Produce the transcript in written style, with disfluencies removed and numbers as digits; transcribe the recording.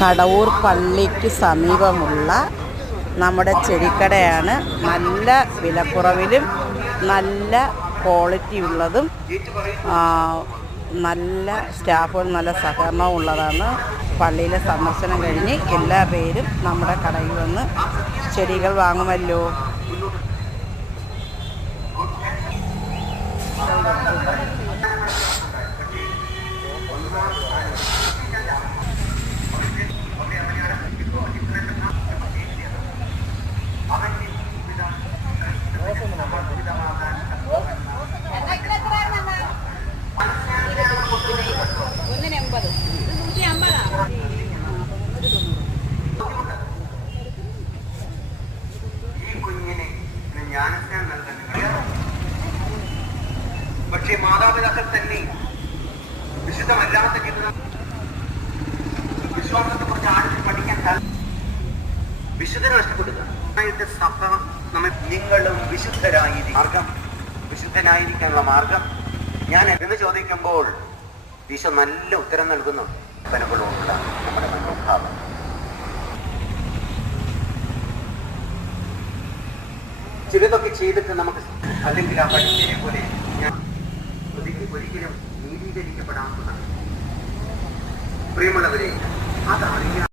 കടവൂർ പള്ളിക്ക് സമീപമുള്ള നമ്മുടെ ചെടിക്കടയാണ്. നല്ല വിലക്കുറവിലും നല്ല ക്വാളിറ്റി ഉള്ളതും നല്ല സ്റ്റാഫുകൾ നല്ല സഹകരണവും ഉള്ളതാണ്. പള്ളിയിലെ സന്ദർശനം കഴിഞ്ഞ് എല്ലാ പേരും നമ്മുടെ കടയിൽ വന്ന് ചെടികൾ വാങ്ങുമല്ലോ. പക്ഷേ മാതാപിതാക്കൾ തന്നെ വിശുദ്ധമല്ലാത്ത ജീവിതം വിശ്വാസത്തെക്കുറിച്ച് ആഴത്തിൽ പഠിക്കാൻ വിശുദ്ധനെ നഷ്ടപ്പെടുക. സഭ നമ്മൾ നിങ്ങളും വിശുദ്ധനായിരിക്കാനുള്ള മാർഗം ഞാൻ എന്ന് ചോദിക്കുമ്പോൾ ഈശോ നല്ല ഉത്തരം നൽകുന്നു. കൽപ്പനകളോടുള്ള നമ്മുടെ മനോഭാവം ചിലതൊക്കെ ചെയ്തിട്ട് നമുക്ക് അല്ലെങ്കിൽ ആ പഠിച്ചതിനെ പോലെ ഞാൻ ഒരിക്കലും നീതീകരിക്കപ്പെടാത്തതാണ്. പ്രിയമുള്ളവരെ, അതറിയാം.